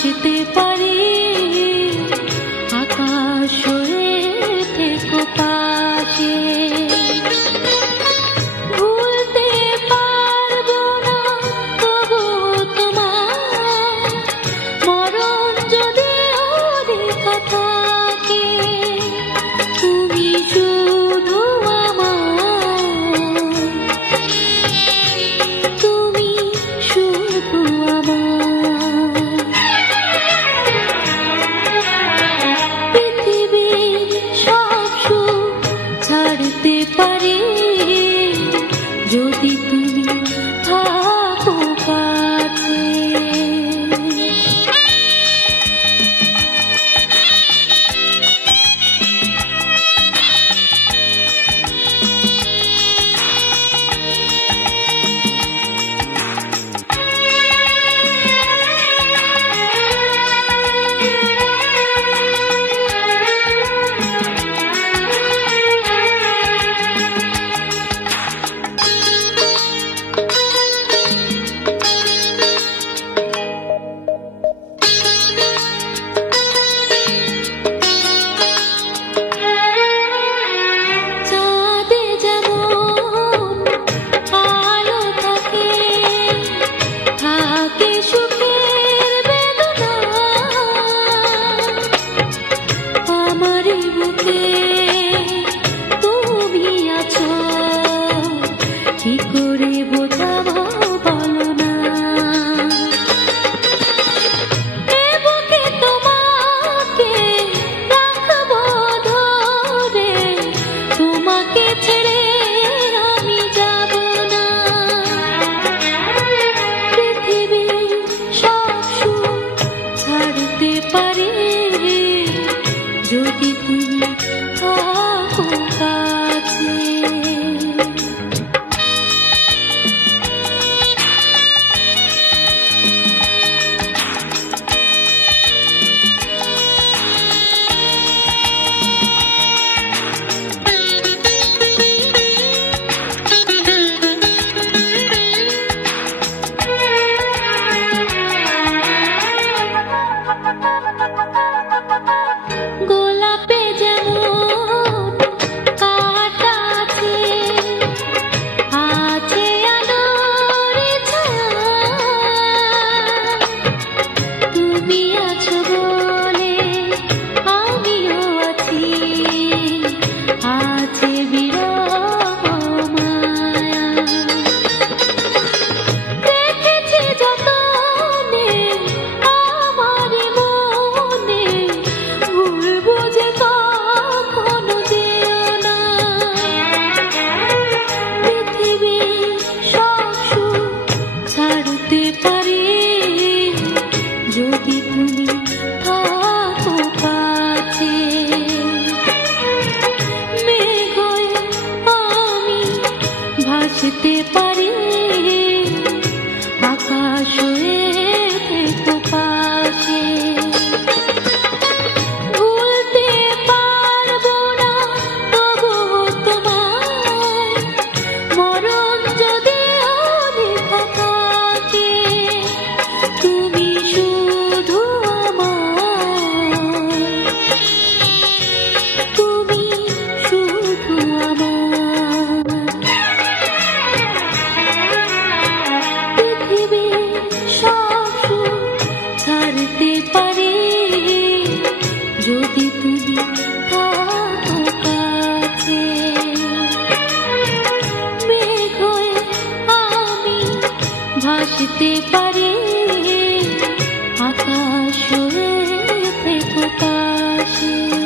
去北方。থাকে সুখে to be. উঠতে পারে আকাশ হয়ে প্রকাশে